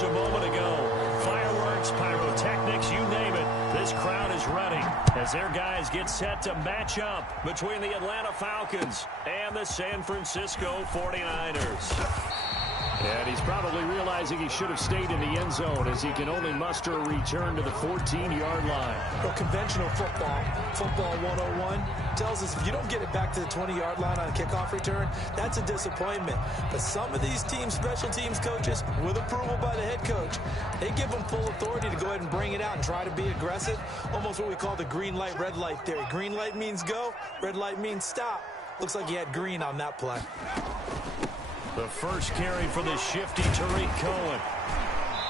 just a moment ago. Fireworks, pyrotechnics, you name it. This crowd is ready as their guys get set to match up between the Atlanta Falcons and the San Francisco 49ers. And he's probably realizing he should have stayed in the end zone as he can only muster a return to the 14-yard line. Well, conventional football 101, tells us if you don't get it back to the 20-yard line on a kickoff return, that's a disappointment. But some of these teams, special teams coaches, with approval by the head coach, they give them full authority to go ahead and bring it out and try to be aggressive, almost what we call the green light, red light theory. Green light means go, red light means stop. Looks like he had green on that play. The first carry for the shifty Tariq Cohen.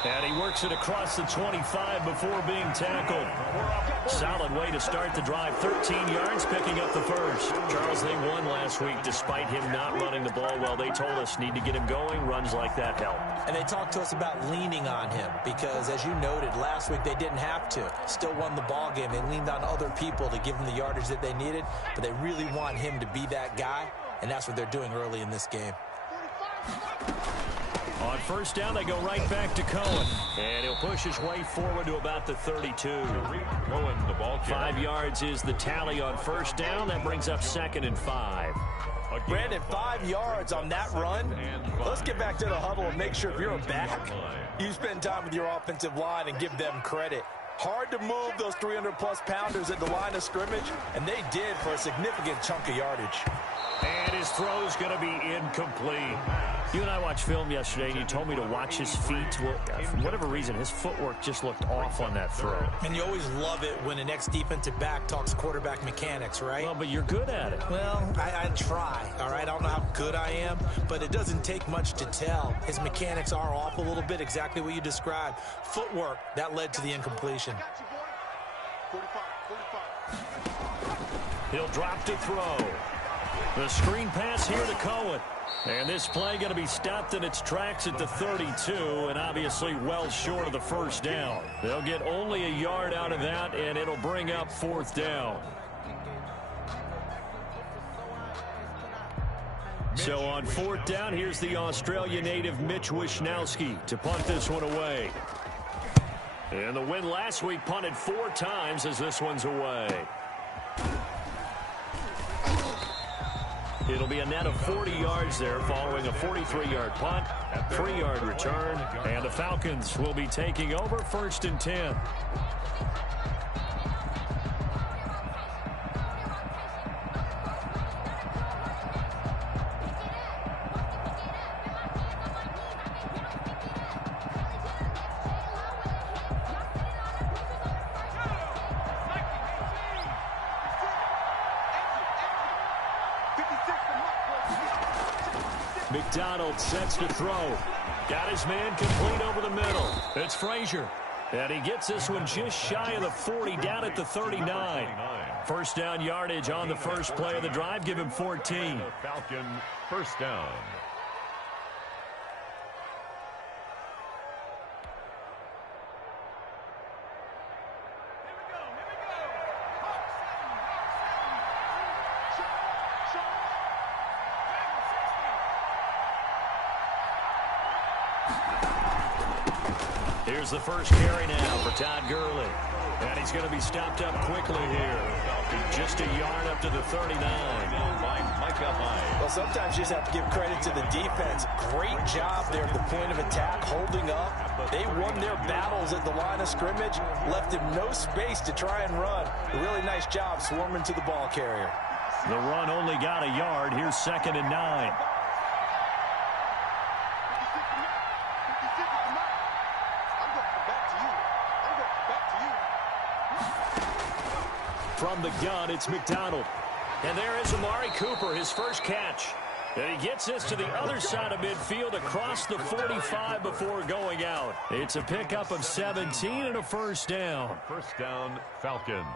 And he works it across the 25 before being tackled. Solid way to start the drive. 13 yards, picking up the first. Charles, they won last week despite him not running the ball well. They told us need to get him going. Runs like that help. And they talked to us about leaning on him because, as you noted, last week they didn't have to. Still won the ball game. They leaned on other people to give them the yardage that they needed. But they really want him to be that guy, and that's what they're doing early in this game. On first down, they go right back to Cohen. And he'll push his way forward to about the 32. Cohen, the ball carrier. 5 yards is the tally on first down. That brings up 2nd and 5. Brandon, 5 yards on that run. Let's get back to the huddle and make sure if you're a back, you spend time with your offensive line and give them credit. Hard to move those 300-plus pounders at the line of scrimmage, and they did for a significant chunk of yardage. And his throw's going to be incomplete. You and I watched film yesterday, and you told me to watch his feet. For whatever reason, his footwork just looked off on that throw. And you always love it when an ex-defensive back talks quarterback mechanics, right? Well, but you're good at it. Well, I try, all right? I don't know how good I am, but it doesn't take much to tell. His mechanics are off a little bit, exactly what you described. Footwork, that led to the incompletion. He'll drop to throw. The screen pass here to Cohen. And this play going to be stopped in its tracks at the 32, and obviously well short of the first down. They'll get only a yard out of that, and it'll bring up 4th down. So on 4th down, here's the Australia native Mitch Wishnowsky to punt this one away. And the win last week punted 4 times as this one's away. It'll be a net of 40 yards there following a 43-yard punt, a 3-yard return, and the Falcons will be taking over 1st and 10. McDonald sets to throw. Got his man complete over the middle. It's Frazier. And he gets this one just shy of the 40, down at the 39. First down yardage on the first play of the drive. Give him 14. Falcon, first down. Here's the first carry now for Todd Gurley. And he's going to be stopped up quickly here. Just a yard up to the 39. Well, sometimes you just have to give credit to the defense. Great job there at the point of attack, holding up. They won their battles at the line of scrimmage, left him no space to try and run. A really nice job swarming to the ball carrier. The run only got a yard. Here's 2nd and 9. From the gun, it's McDonald. And there is Amari Cooper, his first catch. And he gets this to the other side of midfield across the 45 before going out. It's a pickup of 17 and a first down. First down, Falcons.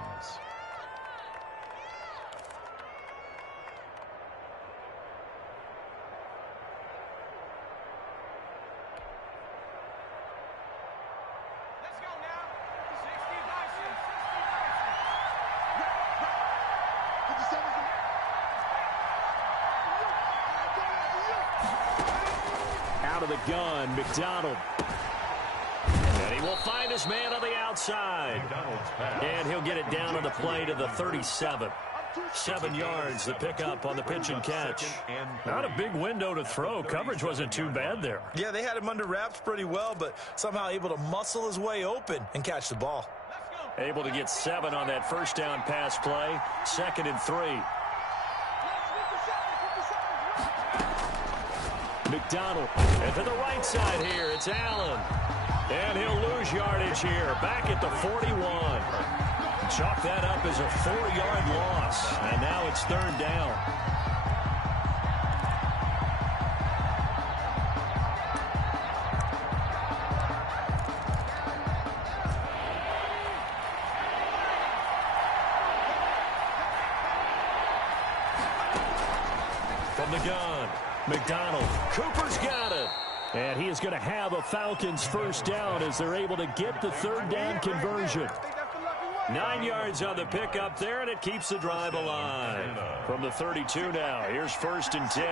Out of the gun, McDonald. his man on the outside. And he'll get it down on the play to the 37. 7 yards to pick up on the pitch and catch. Not a big window to throw. Coverage wasn't too bad there. Yeah, they had him under wraps pretty well, but somehow able to muscle his way open and catch the ball. Able to get 7 on that first down pass play. 2nd and 3. McDonald. And to the right side here, it's Allen. And he'll lose yardage here. Back at the 41. Chalk that up as a 4-yard loss. And now it's 3rd down. From the gun, McDonald. Cooper's got it. And he is going to have a Falcons first down as they're able to get the 3rd down conversion. 9 yards on the pickup there, and it keeps the drive alive. From the 32 now, here's 1st and 10.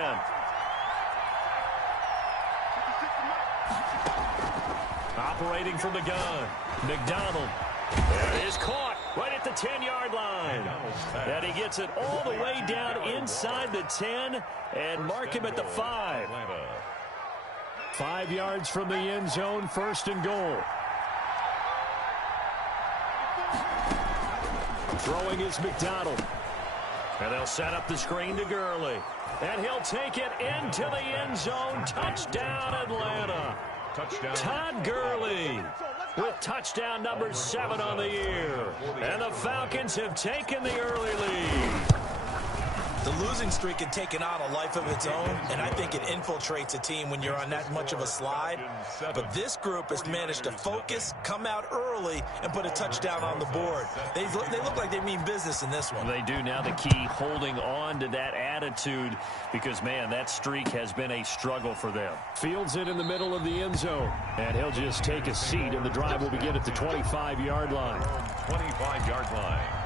Operating from the gun, McDonald. There it is, caught right at the 10-yard line. And he gets it all the way down inside the 10 and mark him at the 5. 5 yards from the end zone, 1st and goal. Throwing is McDonald. And they'll set up the screen to Gurley. And he'll take it into the end zone. Touchdown, Atlanta. Touchdown. Todd Gurley with touchdown number 7 on the year. And the Falcons have taken the early lead. The losing streak had taken on a life of its own, and I think it infiltrates a team when you're on that much of a slide. But this group has managed to focus, come out early, and put a touchdown on the board. They look like they mean business in this one. They do now. The key, holding on to that attitude, because, man, that streak has been a struggle for them. Fields it in the middle of the end zone, and he'll just take a seat, and the drive will begin at the 25-yard line. 25-yard line.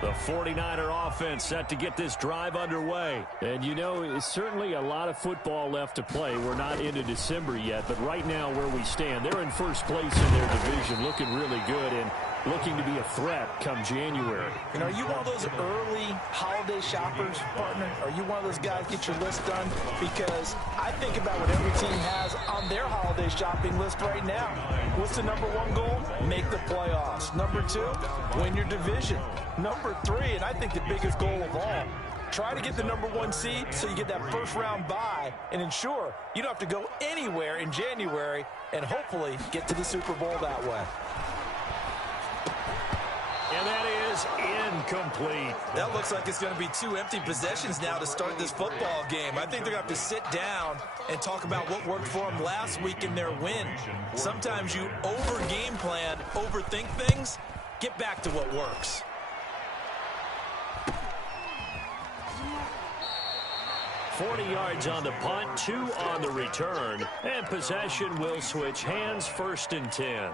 The 49er offense set to get this drive underway. And, you know, it's certainly a lot of football left to play. We're not into December yet, but right now where we stand, they're in first place in their division, looking really good and looking to be a threat come January. You know, are you one of those early holiday shoppers, partner? Are you one of those guys get your list done? Because I think about what every team has on their holiday shopping list right now. What's the number 1 goal? Make the playoffs. Number 2, win your division. Number 3, and I think the biggest goal of all, try to get the number 1 seed so you get that first-round bye and ensure you don't have to go anywhere in January and hopefully get to the Super Bowl that way. And that is incomplete. That looks like it's going to be 2 empty possessions now to start this football game. I think they're going to have to sit down and talk about what worked for them last week in their win. Sometimes you over-game plan, overthink things. Get back to what works. $40 yards on the punt, 2 on the return, and possession will switch hands, 1st and 10.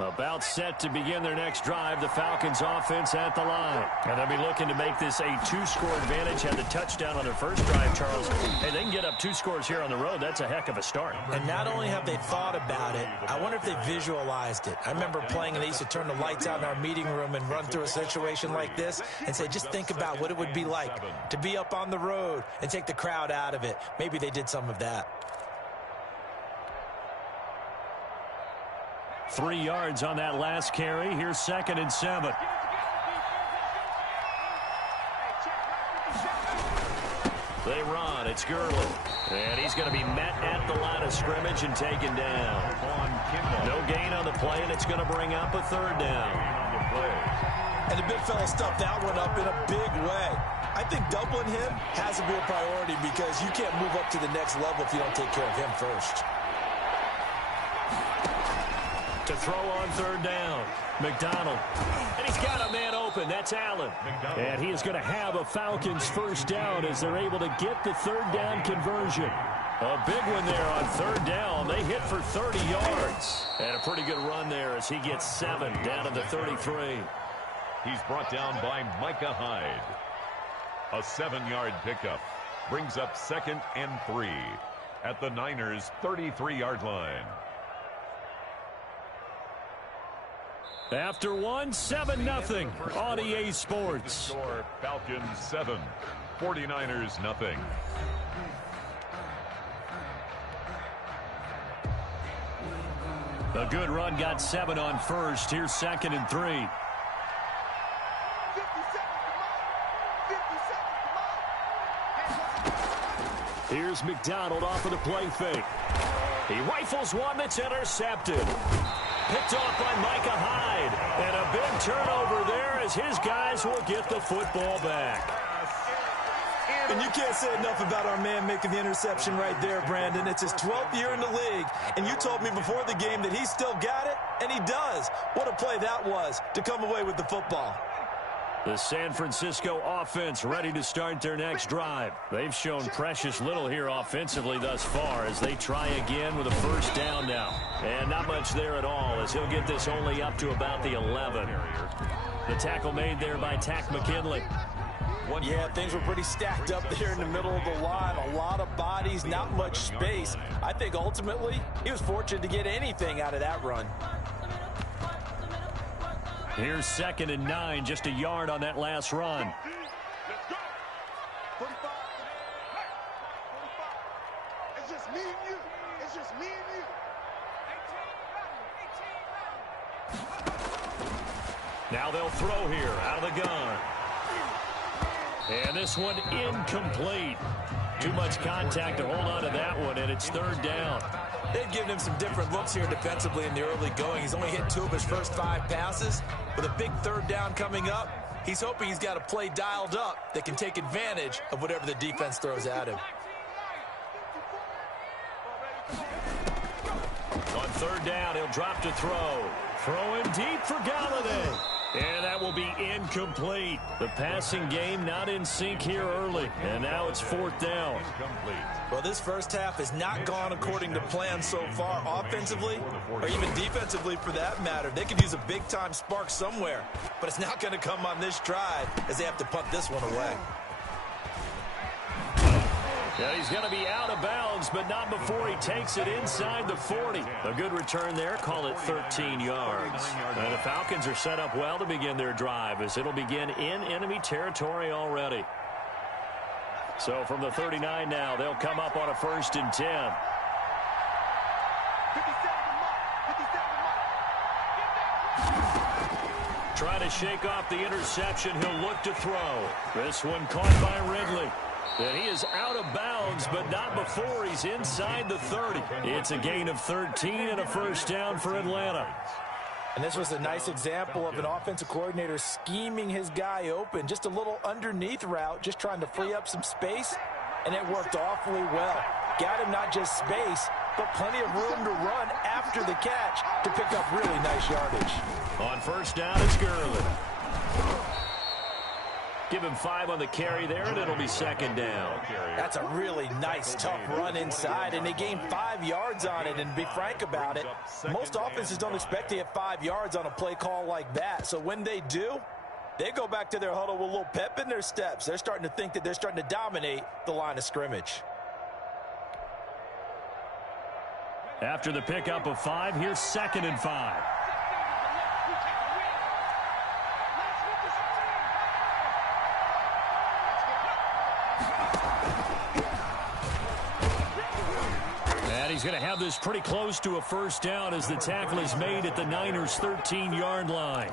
About set to begin their next drive, the Falcons offense at the line. And they'll be looking to make this a 2-score advantage. Had the touchdown on their first drive, Charles. Hey, they can get up 2 scores here on the road. That's a heck of a start. And not only have they thought about it, I wonder if they visualized it. I remember playing, and they used to turn the lights out in our meeting room and run through a situation like this and say, just think about what it would be like to be up on the road and take the crowd out of it. Maybe they did some of that. 3 yards on that last carry. Here's 2nd and 7. They run. It's Gurley. And he's going to be met at the line of scrimmage and taken down. No gain on the play, and it's going to bring up a 3rd down. And the big fella stuffed that one up in a big way. I think doubling him has to be a priority because you can't move up to the next level if you don't take care of him first. To throw on 3rd down, McDonald. And he's got a man open. That's Allen. And he is going to have a Falcons first down as they're able to get the 3rd down conversion. A big one there on 3rd down. They hit for 30 yards. And a pretty good run there as he gets 7 down to the 33. He's brought down by Micah Hyde. A 7-yard pickup brings up 2nd and 3 at the Niners' 33-yard line. After 7-0 on EA Sports. Score, Falcons 7, 49ers nothing. A good run got 7 on first. Here's 2nd and 3. Here's McDonald off of the play fake. He rifles one that's intercepted. Picked off by Micah Hyde. And a big turnover there as his guys will get the football back. And you can't say enough about our man making the interception right there, Brandon. It's his 12th year in the league, and you told me before the game that he still got it, and he does. What a play that was to come away with the football. The San Francisco offense ready to start their next drive. They've shown precious little here offensively thus far as they try again with a first down now. And not much there at all as he'll get this only up to about the 11. The tackle made there by Takk McKinley. Yeah, things were pretty stacked up there in the middle of the line. A lot of bodies, not much space. I think ultimately he was fortunate to get anything out of that run. Here's 2nd and 9, just a yard on that last run. Let's go. 45. It's just me and you. It's just me and you. Now they'll throw here out of the gun. And this one incomplete. Too much contact to hold on to that one, and it's 3rd down. They've given him some different looks here defensively in the early going. He's only hit 2 of his first 5 passes. With a big 3rd down coming up, he's hoping he's got a play dialed up that can take advantage of whatever the defense throws at him. On 3rd down, he'll drop to throw. Throwing deep for Galladay. And that will be incomplete. The passing game not in sync here early. And now it's 4th down. Incomplete. Well, this first half has not gone according to plan so far offensively or even defensively for that matter. They could use a big-time spark somewhere, but it's not going to come on this drive as they have to punt this one away. Yeah, he's going to be out of bounds, but not before he takes it inside the 40. A good return there, call it 13 yards. And the Falcons are set up well to begin their drive as it'll begin in enemy territory already. So from the 39 now, they'll come up on a 1st and 10. Trying to shake off the interception, he'll look to throw. This one caught by Ridley. And he is out of bounds, but not before he's inside the 30. It's a gain of 13 and a first down for Atlanta. And this was a nice example of an offensive coordinator scheming his guy open. Just a little underneath route, just trying to free up some space, and it worked awfully well. Got him not just space, but plenty of room to run after the catch to pick up really nice yardage. On 1st down, it's Gurley. Give him 5 on the carry there, and it'll be 2nd down. That's a really nice, tough run inside, and they gained 5 yards on it. And to be frank about it, most offenses don't expect to get 5 yards on a play call like that. So when they do, they go back to their huddle with a little pep in their steps. They're starting to think that they're starting to dominate the line of scrimmage. After the pickup of 5, here's 2nd and 5. He's going to have this pretty close to a first down as the tackle is made at the Niners' 13-yard line.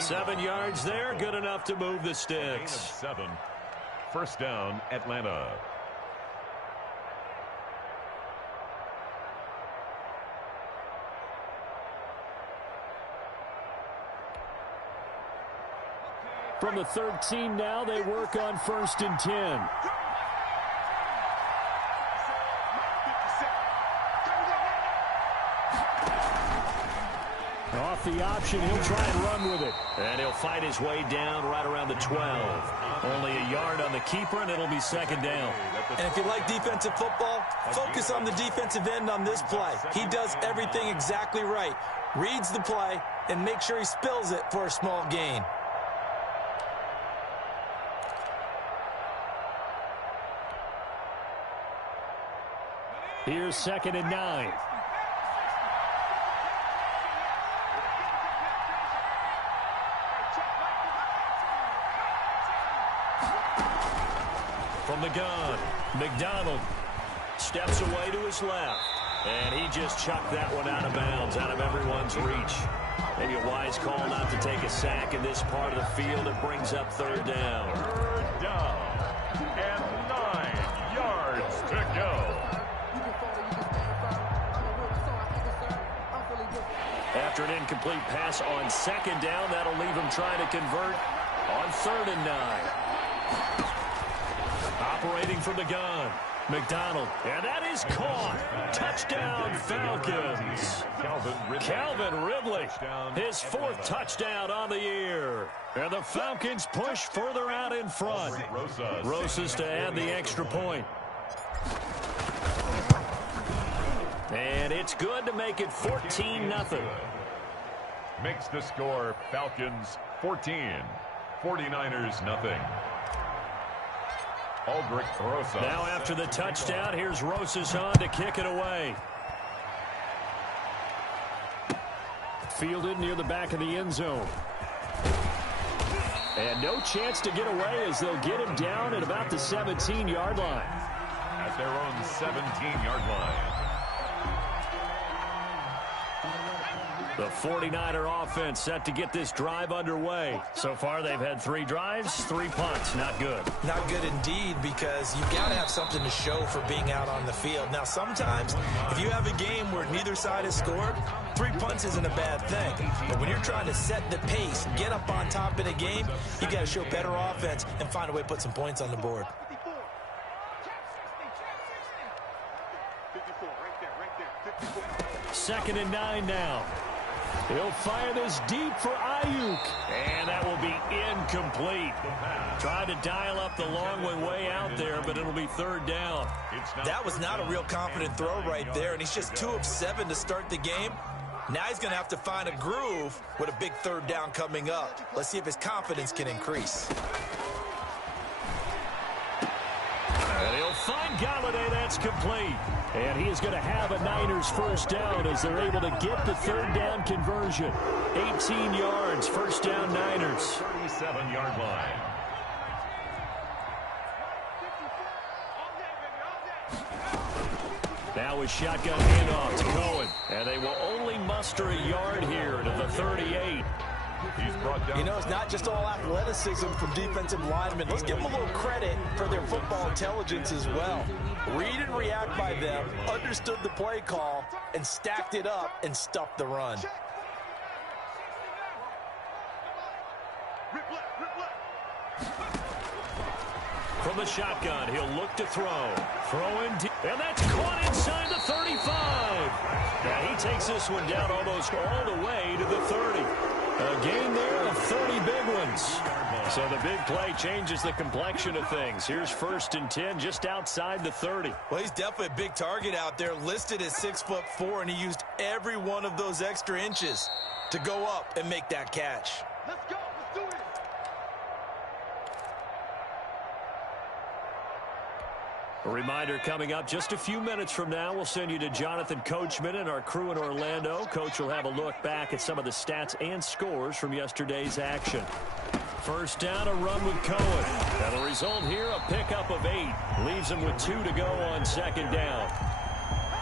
7 yards there, good enough to move the sticks. 7. First down, Atlanta. From the 13 now, they work on 1st and 10. Off the option, he'll try and run with it. And he'll fight his way down right around the 12. Only a yard on the keeper, and it'll be 2nd down. And if you like defensive football, focus on the defensive end on this play. He does everything exactly right. Reads the play and makes sure he spills it for a small gain. Here's 2nd and 9. From the gun, McDonald steps away to his left. And he just chucked that one out of bounds, out of everyone's reach. Maybe a wise call not to take a sack in this part of the field. It brings up 3rd down. 3rd down and 9 yards to go. After an incomplete pass on 2nd down, that'll leave him trying to convert on 3rd and 9. Operating from the gun, McDonald, and that is caught. Touchdown, Falcons. Calvin Ridley, his 4th touchdown on the year. And the Falcons push further out in front. Rosas to add the extra point. And it's good to make it 14-0. Makes the score Falcons 14, 49ers nothing. Aldrich Rosas. Now after the touchdown, here's Rosas on to kick it away. Fielded near the back of the end zone. And no chance to get away as they'll get him down at about the 17-yard line. At their own 17-yard line. The 49er offense set to get this drive underway. So far, they've had 3 drives, 3 punts. Not good. Not good indeed, because you've got to have something to show for being out on the field. Now, sometimes, if you have a game where neither side has scored, 3 punts isn't a bad thing. But when you're trying to set the pace, get up on top in a game, you got to show better offense and find a way to put some points on the board. 2nd and 9 now. He'll fire this deep for Ayuk. And that will be incomplete. Trying to dial up the long way out there, but it'll be 3rd down. That was not a real confident throw right there, and he's just 2 of 7 to start the game. Now he's going to have to find a groove with a big 3rd down coming up. Let's see if his confidence can increase. And he'll find Galladay. That's complete. And he is going to have a Niners 1st down as they're able to get the 3rd down conversion. 18 yards, 1st down Niners. 37-yard line. Now a shotgun handoff to Cohen. And they will only muster a yard here to the 38. He's brought down. You know, it's not just all athleticism from defensive linemen. Let's give them a little credit for their football intelligence as well. Read and react by them, understood the play call, and stacked it up and stuffed the run. From the shotgun, he'll look to throw. Throwing deep, and that's caught inside the 35. Yeah, he takes this one down almost all the way to the 30. A gain there of 30 big ones. So the big play changes the complexion of things. Here's 1st and 10 just outside the 30. Well, he's definitely a big target out there, listed as 6'4", and he used every one of those extra inches to go up and make that catch. Let's go. Let's do it. A reminder coming up just a few minutes from now, we'll send you to Jonathan Coachman and our crew in Orlando. Coach will have a look back at some of the stats and scores from yesterday's action. 1st down, a run with Cohen. And the result here, a pickup of 8. Leaves him with 2 to go on 2nd down.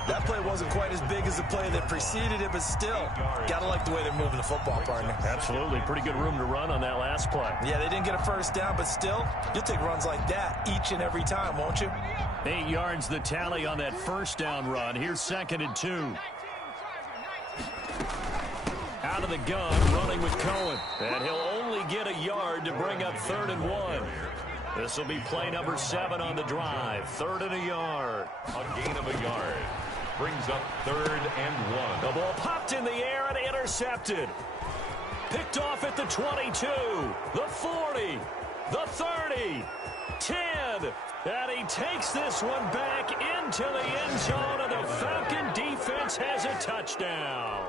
That play wasn't quite as big as the play that preceded it, but still, got to like the way they're moving the football, partner. Absolutely. Pretty good room to run on that last play. Yeah, they didn't get a 1st down, but still, you'll take runs like that each and every time, won't you? 8 yards the tally on that 1st down run. Here's 2nd and 2. Out of the gun, running with Cohen. And he'll only get a yard to bring up 3rd and 1. This will be play number 7 on the drive. 3rd and a yard. A gain of a yard. Brings up 3rd and 1. The ball popped in the air and intercepted. Picked off at the 22, the 40, the 30, 10. And he takes this one back into the end zone, and the Falcon defense has a touchdown.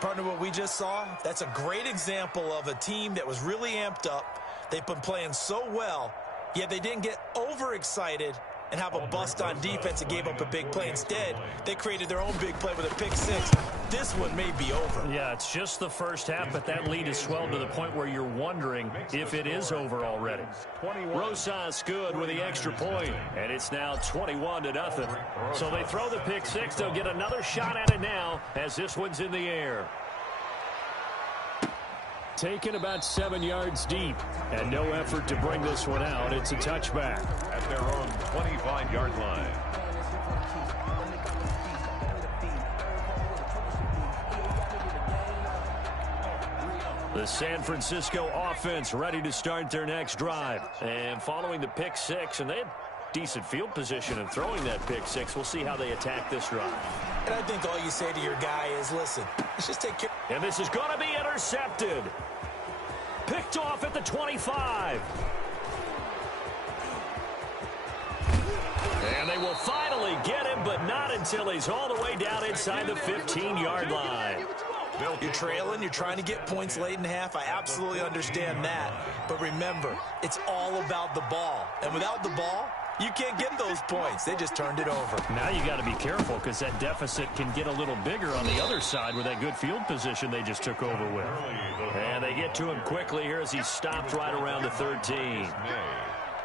Partner, what we just saw, that's a great example of a team that was really amped up. They've been playing so well, yet they didn't get overexcited and have a bust on defense and gave up a big play. Instead, they created their own big play with a pick six. This one may be over. Yeah, it's just the first half, but that lead has swelled to the point where you're wondering if it is over already. Rosas good with the extra point, and it's now 21-0. So they throw the pick six. They'll get another shot at it now as this one's in the air. Taken about 7 yards deep, and no effort to bring this one out. It's a touchback. At their own 25-yard line. The San Francisco offense ready to start their next drive. And following the pick six, and they had decent field position in throwing that pick six. We'll see how they attack this drive. And I think all you say to your guy is, listen, let's just take care. And this is going to be intercepted. Picked off at the 25. And they will finally get him, but not until he's all the way down inside the 15-yard line. You're trailing, you're trying to get points late in half. I absolutely understand that. But remember, it's all about the ball. And without the ball, you can't get those points. They just turned it over. Now you got to be careful because that deficit can get a little bigger on the other side with that good field position they just took over with. And they get to him quickly here as he stopped right around the 13.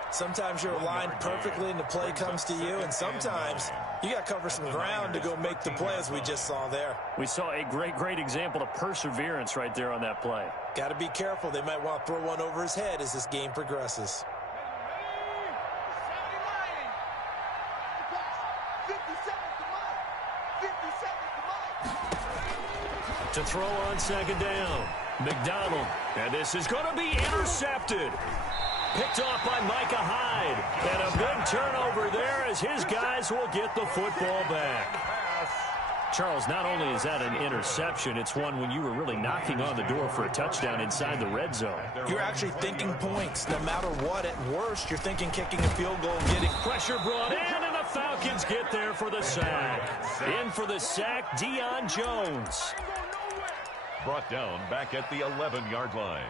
Sometimes you're aligned perfectly and the play comes to you, and sometimes you got to cover some ground to go make the play, as we just saw there. We saw a great example of perseverance right there on that play. Got to be careful. They might want to throw one over his head as this game progresses. To throw on second down, McDonald. And this is going to be intercepted. Picked off by Micah Hyde. And a big turnover there as his guys will get the football back. Charles, not only is that an interception, it's one when you were really knocking on the door for a touchdown inside the red zone. You're actually thinking points. No matter what, at worst, you're thinking kicking a field goal and getting pressure brought in, and the Falcons get there for the sack. In for the sack, Deion Jones. Brought down back at the 11-yard line.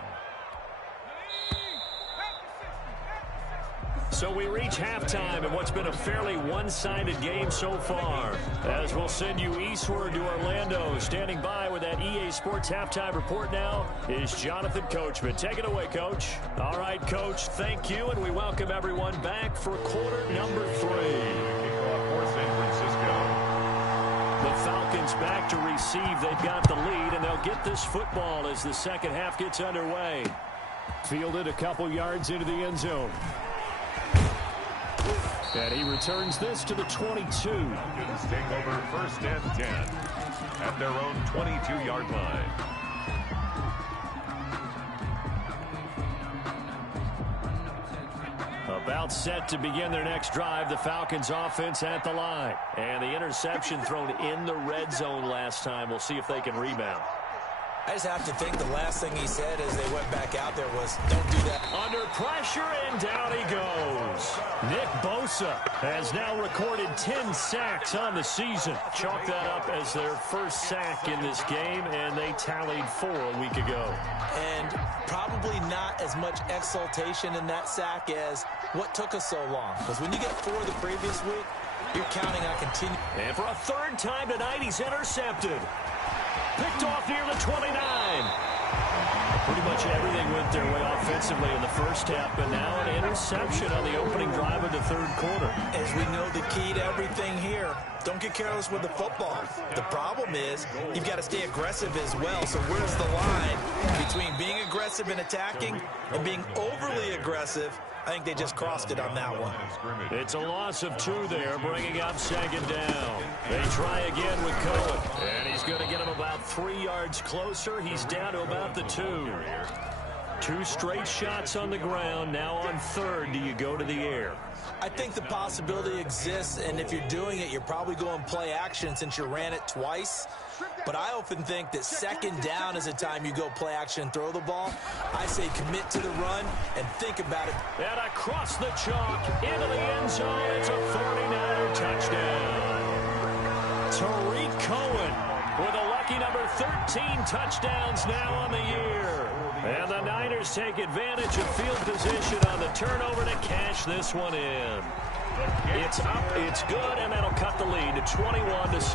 So we reach halftime in what's been a fairly one-sided game so far. As we'll send you eastward to Orlando. Standing by with that EA Sports halftime report now is Jonathan Coachman. Take it away, Coach. All right, Coach, thank you, and we welcome everyone back for quarter number 3. Kickoff for San Francisco. The Falcons back to receive. They've got the lead, and they'll get this football as the second half gets underway. Fielded a couple yards into the end zone. And he returns this to the 22. Falcons take over first and 10 at their own 22-yard line. About set to begin their next drive, the Falcons offense at the line. And the interception thrown in the red zone last time. We'll see if they can rebound. I just have to think the last thing he said as they went back out there was, don't do that. Under pressure, and down he goes. Nick Bosa has now recorded 10 sacks on the season. Chalk that up as their first sack in this game, and they tallied 4 a week ago. And probably not as much exultation in that sack as what took us so long. Because when you get 4 the previous week, you're counting on continuing. And for a third time tonight, he's intercepted. Picked off near the 29. Pretty much everything went their way offensively in the first half, but now an interception on the opening drive of the third quarter. As we know, the key to everything here, don't get careless with the football. The problem is you've got to stay aggressive as well. So where's the line between being aggressive and attacking and being overly aggressive? I think they just crossed it on that one. It's a loss of 2 there, bringing up second down. They try again with Cohen, and he's going to get him about 3 yards closer. He's down to about the 2. 2 straight shots on the ground. Now on third, do you go to the air? I think the possibility exists, and if you're doing it, you're probably going play action since you ran it twice. But I often think that second down is a time you go play action and throw the ball. I say commit to the run and think about it. And across the chalk, into the end zone, it's a 49er touchdown. Tariq Cohen with a lucky number 13 touchdowns now on the year. And the Niners take advantage of field position on the turnover to cash this one in. It's up, it's good, and that'll cut the lead to 21-7.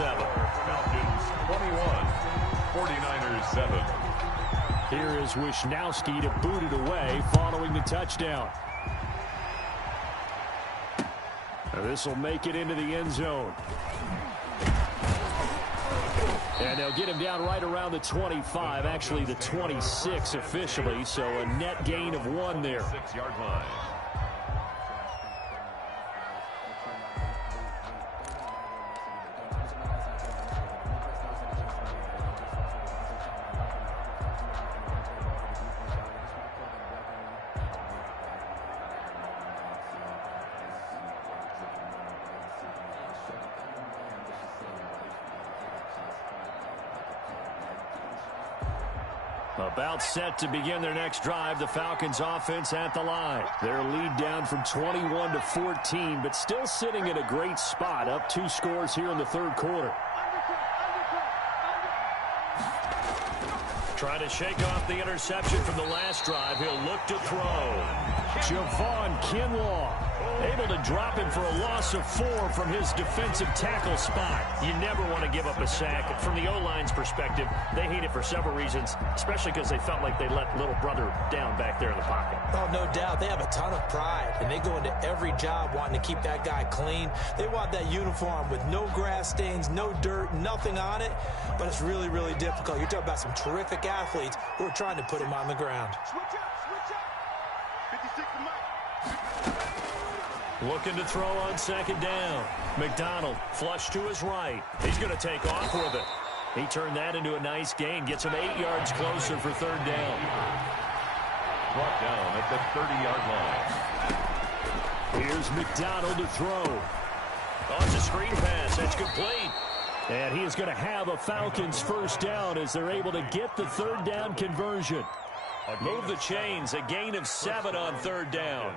Falcons 21, 49ers 7. Here is Wisnowski to boot it away following the touchdown. This will make it into the end zone. And they'll get him down right around the 25, actually the 26 officially, so a net gain of 1 there. 6-yard line. About set to begin their next drive, the Falcons offense at the line. Their lead down from 21 to 14, but still sitting in a great spot, up 2 scores here in the third quarter. Trying to shake off the interception from the last drive. He'll look to throw. Javon Kinlaw able to drop him for a loss of 4 from his defensive tackle spot. You never want to give up a sack. From the O-line's perspective, they hate it for several reasons, especially because they felt like they let little brother down back there in the pocket. Oh, no doubt. They have a ton of pride, and they go into every job wanting to keep that guy clean. They want that uniform with no grass stains, no dirt, nothing on it, but it's really, really difficult. You're talking about some terrific athletes who are trying to put him on the ground. Switch up. 56 to Mike. Looking to throw on second down. McDonald flush to his right. He's going to take off with it. He turned that into a nice gain. Gets him 8 yards closer for third down. Brought down at the 30-yard line. Here's McDonald to throw. Oh, it's a screen pass. That's complete. And he is going to have a Falcons first down as they're able to get the third down conversion. Move the chains. A gain of 7 on third down.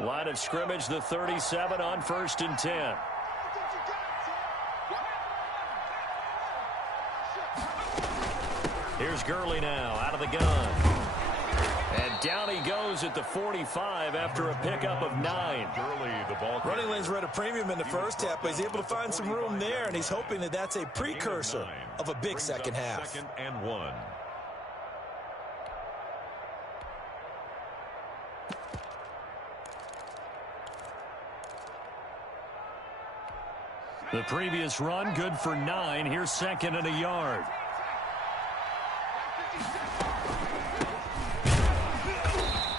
Line of scrimmage, the 37 on 1st and 10. Here's Gurley now out of the gun. And down he goes at the 45 after a pickup of 9. Gurley, the ball Running lanes were at a premium in the first half, but he's able to find some room there, and he's hoping that that's a precursor of a big second half. 2nd and 1. The previous run, good for 9. Here's 2nd and a yard.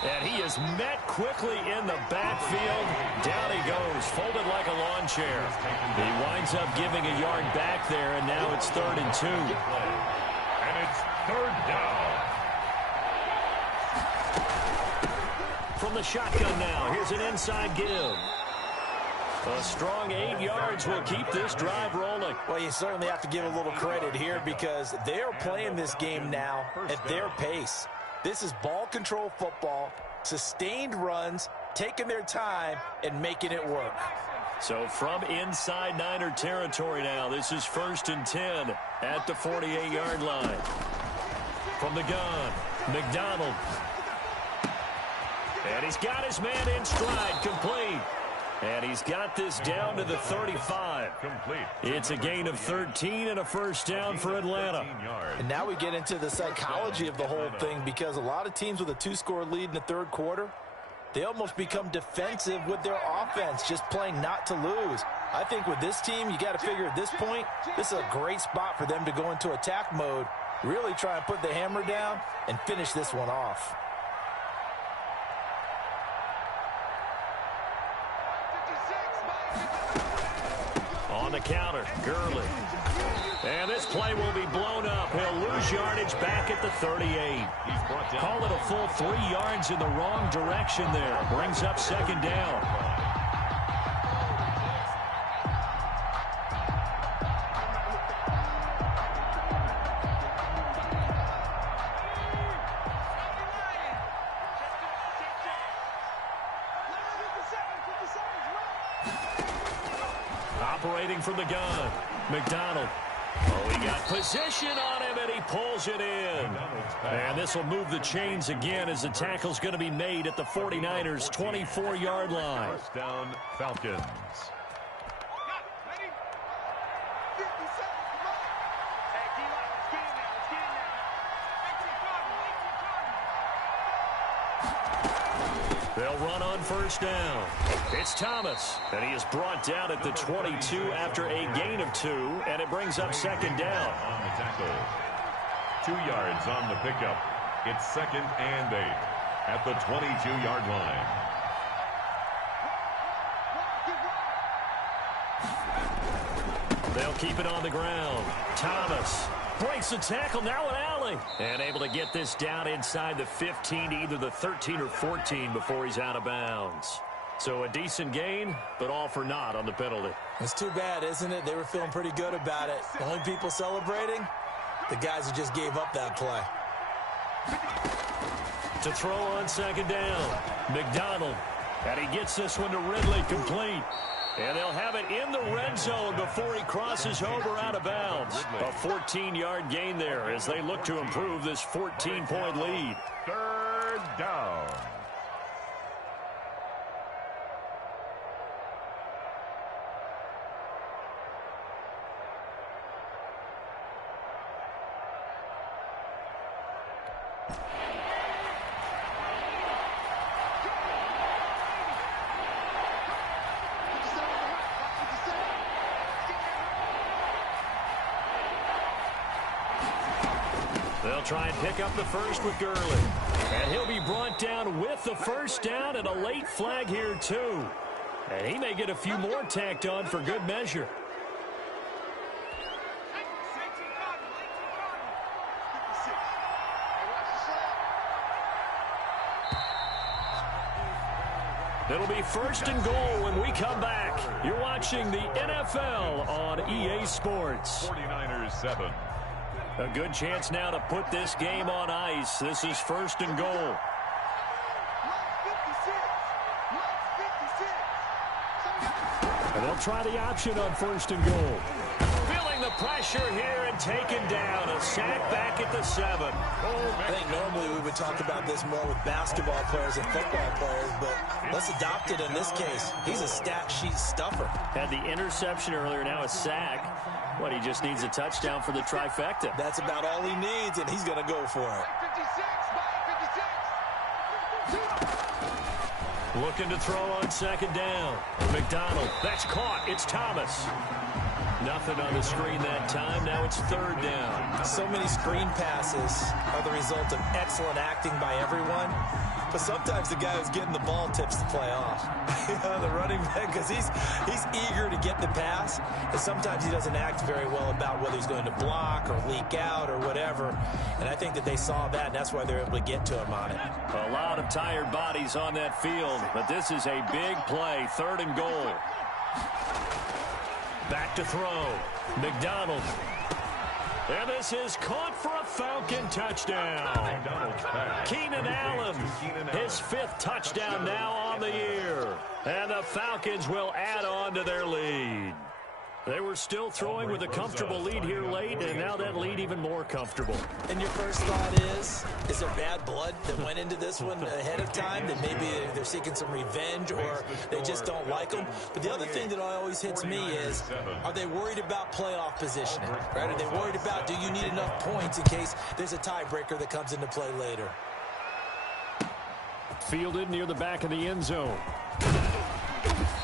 And he is met quickly in the backfield. Down he goes, folded like a lawn chair. He winds up giving a yard back there, and now it's 3rd and 2. And it's 3rd down. From the shotgun now, here's an inside give. A strong 8 yards will keep this drive rolling. Well, you certainly have to give a little credit here because they're playing this game now at their pace. This is ball control football, sustained runs, taking their time, and making it work. So from inside Niner territory now, this is 1st and 10 at the 48-yard line. From the gun, McDonald. And he's got his man in stride, complete. And he's got this down to the 35. Complete. It's a gain of 13 and a first down for Atlanta. And now we get into the psychology of the whole thing because a lot of teams with a 2-score lead in the third quarter, they almost become defensive with their offense, just playing not to lose. I think with this team, you got to figure at this point, this is a great spot for them to go into attack mode, really try and put the hammer down and finish this one off. On the counter, Gurley. And this play will be blown up. He'll lose yardage back at the 38. Call it a full 3 yards in the wrong direction there. Brings up 2nd down. Operating from the gun, McDonald. Oh, We got position on him, and he pulls it in. And this will move the chains again as the tackle's going to be made at the 49ers' 24-yard line. First down, Falcons. They'll run on first down. It's Thomas, and he is brought down at the 22 after a gain of 2, and it brings up second down. On the tackle. 2 yards on the pickup. It's 2nd and 8 at the 22-yard line. They'll keep it on the ground. Thomas breaks the tackle, now an alley. And able to get this down inside the 15, either the 13 or 14 before he's out of bounds. So a decent gain, but all for naught on the penalty. It's too bad, isn't it? They were feeling pretty good about it. The only people celebrating, the guys who just gave up that play. To throw on second down, McDonald. And he gets this one to Ridley, complete. And they'll have it in the red zone before he crosses over out of bounds. A 14-yard gain there as they look to improve this 14-point lead. 3rd down. They'll try and pick up the first with Gurley. And he'll be brought down with the first down and a late flag here, too. And he may get a few more tacked on for good measure. It'll be 1st and goal when we come back. You're watching the NFL on EA Sports. 49ers 7. A good chance now to put this game on ice. This is 1st and goal. And they'll try the option on 1st and goal. Feeling the pressure here and taken down. A sack back at the 7. I think normally we would talk about this more with basketball players and football players, but let's adopt it in this case. He's a stat sheet stuffer. Had the interception earlier, now a sack. What, he just needs a touchdown for the trifecta. That's about all he needs, and he's going to go for it. Looking to throw on second down. McDonald, that's caught. It's Thomas. Nothing on the screen that time. Now it's 3rd down. So many screen passes are the result of excellent acting by everyone. But sometimes the guy who's getting the ball tips the play off. The running back, because he's eager to get the pass. And sometimes he doesn't act very well about whether he's going to block or leak out or whatever. And I think that they saw that, and that's why they're able to get to him on it. A lot of tired bodies on that field. But this is a big play. 3rd and goal. Back to throw. McDonald. And this is caught for a Falcon touchdown. Keenan Allen, his 5th touchdown now on the year. And the Falcons will add on to their lead. They were still throwing with a comfortable lead here late, and now that lead even more comfortable. And your first thought is there bad blood that went into this one ahead of time, that maybe they're seeking some revenge or they just don't like them? But the other thing that always hits me is, are they worried about playoff positioning? Right? Are they worried about, do you need enough points in case there's a tiebreaker that comes into play later? Fielded near the back of the end zone.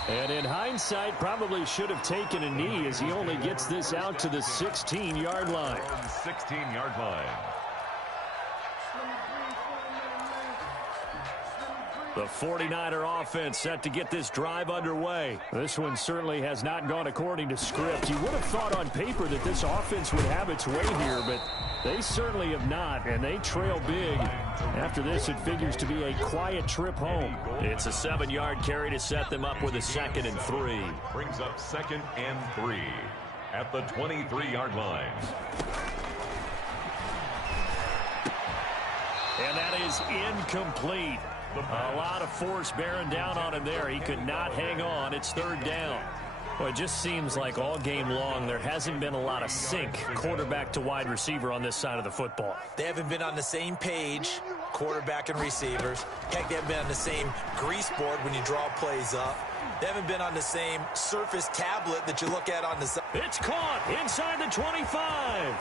And in hindsight, probably should have taken a knee as he only gets this out to the 16-yard line. 16-yard line. The 49er offense set to get this drive underway. This one certainly has not gone according to script. You would have thought on paper that this offense would have its way here, but they certainly have not, and they trail big. After this, it figures to be a quiet trip home. It's a 7-yard carry to set them up with a 2nd and 3. Brings up 2nd and 3 at the 23-yard line. And that is incomplete. A lot of force bearing down on him there. He could not hang on. It's 3rd down. Well, it just seems like all game long there hasn't been a lot of sync quarterback to wide receiver on this side of the football. They haven't been on the same page, quarterback and receivers. Heck, they haven't been on the same grease board when you draw plays up. They haven't been on the same surface tablet that you look at on the side. It's caught inside the 25.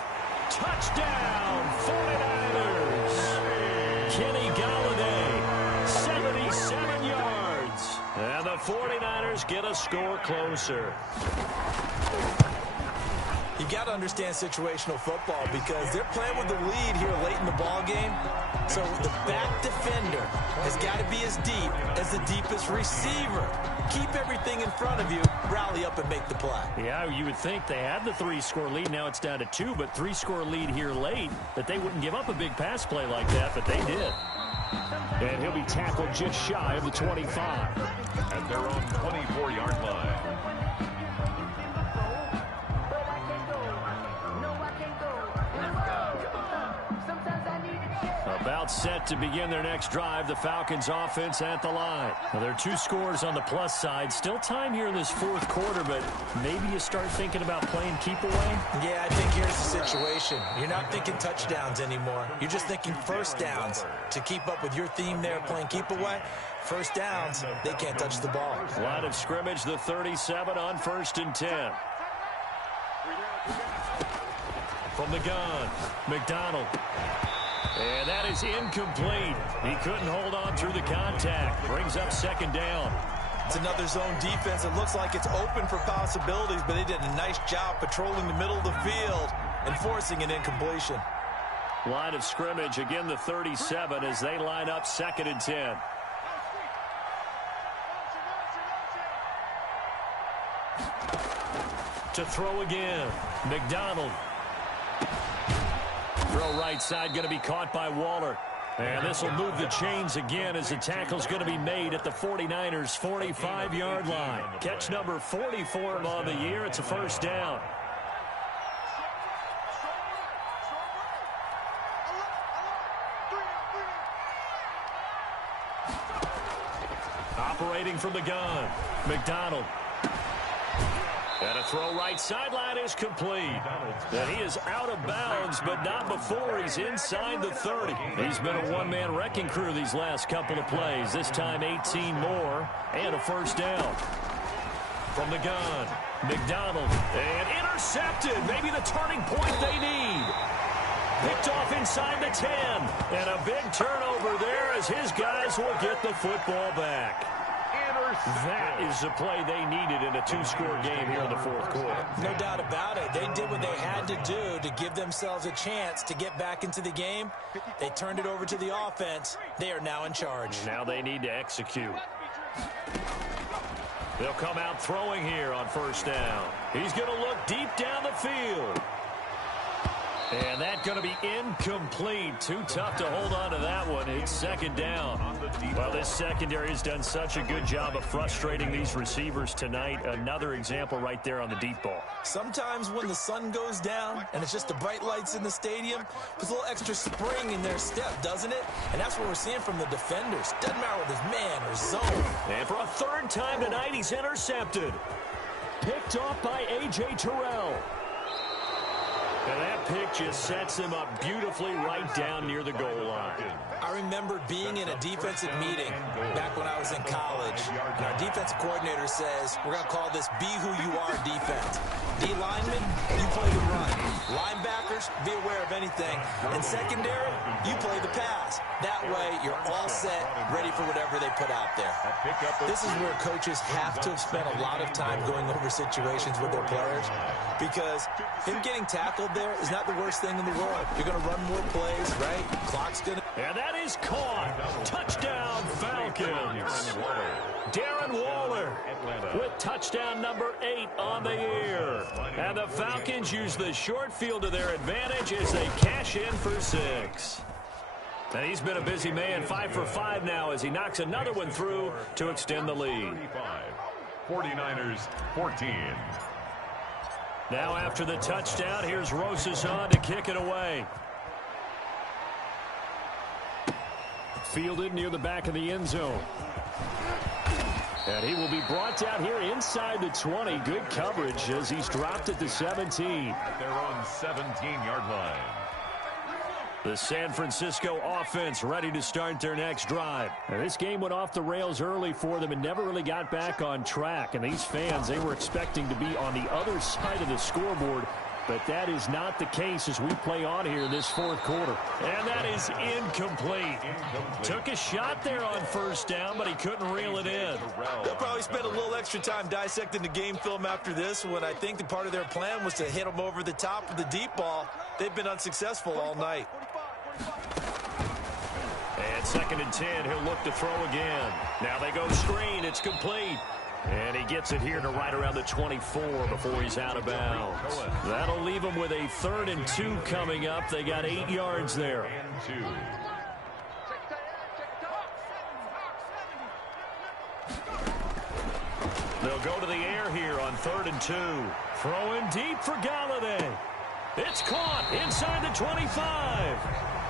Touchdown, 49ers. Kenny Golladay, 77 yards. And the 49ers get a score closer. You got to understand situational football because they're playing with the lead here late in the ball game. So the back defender has got to be as deep as the deepest receiver. Keep everything in front of you, rally up and make the play. Yeah, you would think they had the 3-score lead. Now it's down to 2, but 3-score lead here late, that they wouldn't give up a big pass play like that, but they did. And he'll be tackled just shy of the 25. At their own 24-yard line. About set to begin their next drive, the Falcons offense at the line. Well, there are 2 scores on the plus side. Still time here in this fourth quarter, but maybe you start thinking about playing keep away? Yeah, I think here's the situation. You're not thinking touchdowns anymore. You're just thinking first downs. To keep up with your theme there, playing keep away, first downs, they can't touch the ball. Line of scrimmage, the 37 on 1st and 10. From the gun, McDonald. And that is incomplete. He couldn't hold on through the contact. Brings up 2nd down. It's another zone defense. It looks like it's open for possibilities, but they did a nice job patrolling the middle of the field and forcing an incompletion. Line of scrimmage, again the 37 as they line up 2nd and 10. To throw again, McDonald. Throw right side, going to be caught by Waller. And this will move the chains again as the tackle's going to be made at the 49ers' 45-yard line. Catch number 44 on the year. It's a first down. Operating from the gun, McDonald. And a throw right sideline is complete. And he is out of bounds, but not before he's inside the 30. He's been a one-man wrecking crew these last couple of plays. This time 18 more and a first down. From the gun, McDonald. And intercepted. Maybe the turning point they need. Picked off inside the 10. And a big turnover there as his guys will get the football back. That is the play they needed in a 2-score game here in the fourth quarter. No doubt about it. They did what they had to do to give themselves a chance to get back into the game. They turned it over to the offense. They are now in charge. Now they need to execute. They'll come out throwing here on first down. He's going to look deep down the field. And that's going to be incomplete. Too tough to hold on to that one. It's 2nd down. Well, this secondary has done such a good job of frustrating these receivers tonight. Another example right there on the deep ball. Sometimes when the sun goes down and it's just the bright lights in the stadium, there's a little extra spring in their step, doesn't it? And that's what we're seeing from the defenders. Doesn't matter whether it's man or zone. And for a 3rd time tonight, he's intercepted. Picked off by A.J. Terrell. And that pick just sets him up beautifully right down near the goal line. I remember being in a defensive meeting back when I was in college. And our defensive coordinator says, we're going to call this Be Who You Are defense. D linemen, you play the run. Linebackers, be aware of anything. And secondary, you play the pass. That way, you're all set, ready for whatever they put out there. This is where coaches have to have spent a lot of time going over situations with their players, because him getting tackled there is not the worst thing in the world. You're going to run more plays, right? Clock's going to... And that is caught. Touchdown, Falcons. Darren Waller with touchdown number 8 on the year. And the Falcons use the short field to their advantage as they cash in for 6. And he's been a busy man, 5 for 5 now as he knocks another one through to extend the lead. 49ers 14. Now after the touchdown, here's Rosas on to kick it away. Fielded near the back of the end zone. And he will be brought down here inside the 20. Good coverage as he's dropped at the 17. At their own 17-yard line. The San Francisco offense ready to start their next drive. Now, this game went off the rails early for them and never really got back on track. And these fans, they were expecting to be on the other side of the scoreboard. But that is not the case as we play on here in this fourth quarter. And that is incomplete. Took a shot there on first down, but he couldn't reel it in. They'll probably spend a little extra time dissecting the game film after this when I think the part of their plan was to hit them over the top of the deep ball. They've been unsuccessful all night. And 2nd and 10, he'll look to throw again. Now they go screen. It's complete. And he gets it here to right around the 24 before he's out of bounds. That'll leave him with a 3rd and 2 coming up. They got 8 yards there. And 2. They'll go to the air here on 3rd and 2. Throwing deep for Galladay. It's caught inside the 25.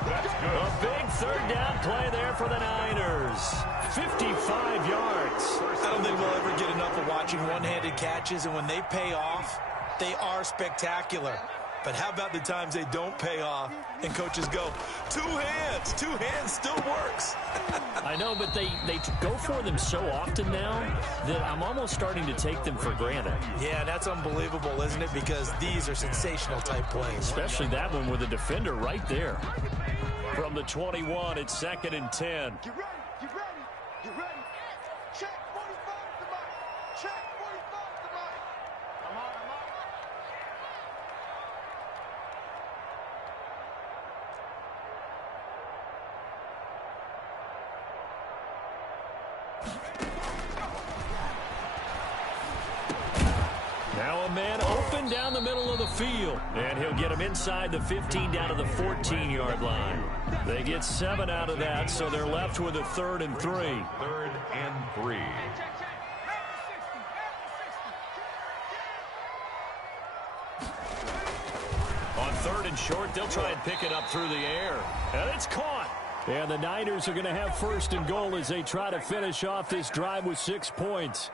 That's good. A big 3rd down play there for the Niners. 55 yards. I don't think we'll ever get enough of watching one-handed catches, and when they pay off, they are spectacular. But how about the times they don't pay off and coaches go, two hands still works. I know, but they go for them so often now that I'm almost starting to take them for granted. Yeah, that's unbelievable, isn't it? Because these are sensational type plays. Especially that one with the defender right there. From the 21, it's 2nd and 10. You ready? You ready? You ready? Check 45 to Mike. Check 45 to Mike. I'm on. Now a man open down the middle of the field. And he'll get him inside the 15 down to the 14-yard line. They get 7 out of that, so they're left with a 3rd and 3. 3rd and 3. On 3rd and short, they'll try and pick it up through the air. And it's caught. And the Niners are going to have 1st and goal as they try to finish off this drive with 6 points.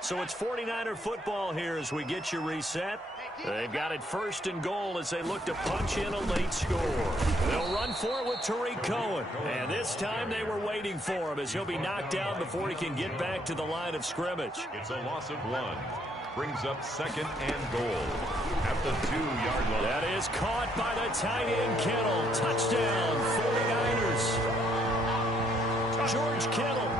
So it's 49er football here as we get you reset. They've got it 1st and goal as they look to punch in a late score. They'll run for it with Tariq Cohen. And this time they were waiting for him as he'll be knocked down before he can get back to the line of scrimmage. It's a loss of 1. Brings up 2nd and goal at the 2-yard line. That is caught by the tight end Kittle. Touchdown, 49ers. George Kittle,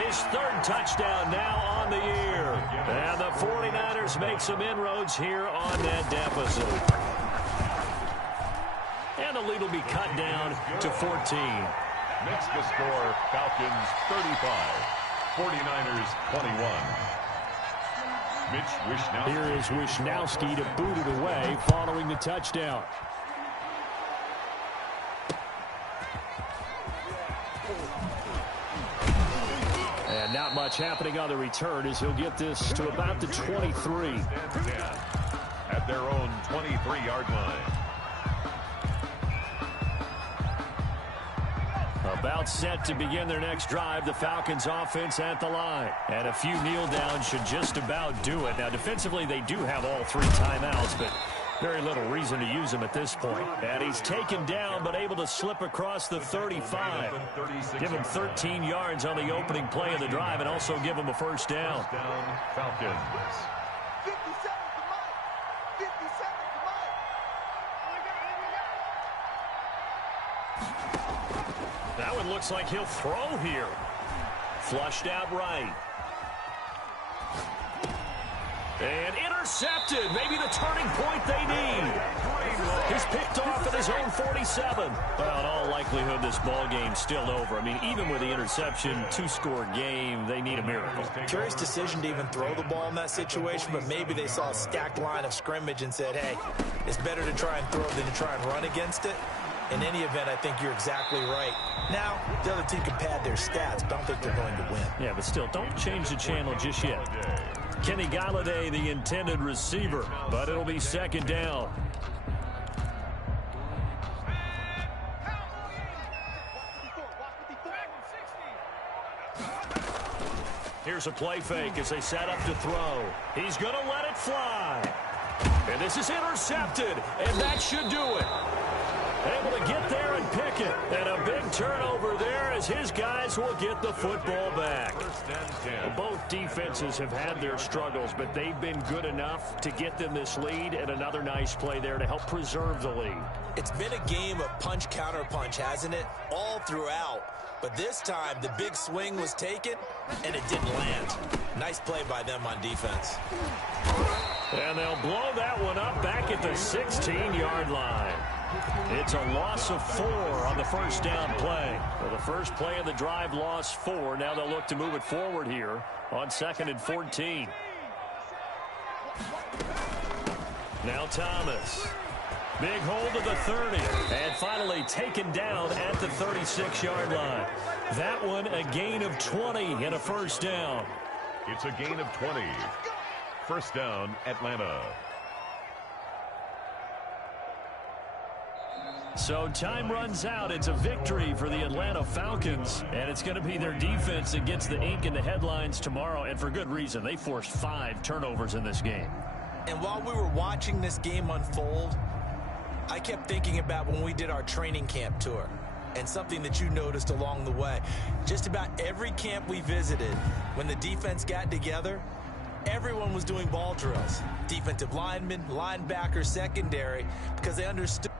his 3rd touchdown now on the year. And the 49ers make some inroads here on that deficit. And the lead will be cut down to 14. Makes the score Falcons 35, 49ers 21. Mitch Wishnowsky. Here is Wishnowsky to boot it away following the touchdown. And not much happening on the return as he'll get this to about the 23. At their own 23-yard line. About set to begin their next drive, the Falcons offense at the line. And a few kneel downs should just about do it. Now defensively they do have all 3 timeouts, but very little reason to use him at this point. And he's taken down but able to slip across the 35. Give him 13 yards on the opening play of the drive and also give him a 1st down. Falcons. 57 to Mike. 57 to Mike. That one looks like he'll throw here. Flushed out right. And intercepted. Maybe the turning point they need. He's picked off at his own 47. Well, in all likelihood, this ball game's still over. I mean, even with the interception, 2-score game, they need a miracle. Curious decision to even throw the ball in that situation, but maybe they saw a stacked line of scrimmage and said, hey, it's better to try and throw than to try and run against it. In any event, I think you're exactly right. Now, the other team can pad their stats, but I don't think they're going to win. Yeah, but still, don't change the channel just yet. Kenny Galladay, the intended receiver, but it'll be 2nd down. Here's a play fake as they set up to throw. He's going to let it fly. And this is intercepted, and that should do it. Able to get there and pick it. And a big turnover there as his guys will get the football back. Both defenses have had their struggles, but they've been good enough to get them this lead, and another nice play there to help preserve the lead. It's been a game of punch-counter-punch, hasn't it? All throughout. But this time, the big swing was taken, and it didn't land. Nice play by them on defense. And they'll blow that one up back at the 16-yard line. It's a loss of 4 on the first down play. Well, the first play of the drive lost 4. Now they'll look to move it forward here on 2nd and 14. Now Thomas. Big hold of the 30. And finally taken down at the 36-yard line. That one a gain of 20 and a first down. It's a gain of 20. First down, Atlanta. So time runs out. It's a victory for the Atlanta Falcons, and it's going to be their defense that gets the ink in the headlines tomorrow, and for good reason. They forced 5 turnovers in this game. And while we were watching this game unfold, I kept thinking about when we did our training camp tour and something that you noticed along the way. Just about every camp we visited, when the defense got together, everyone was doing ball drills. Defensive linemen, linebackers, secondary, because they understood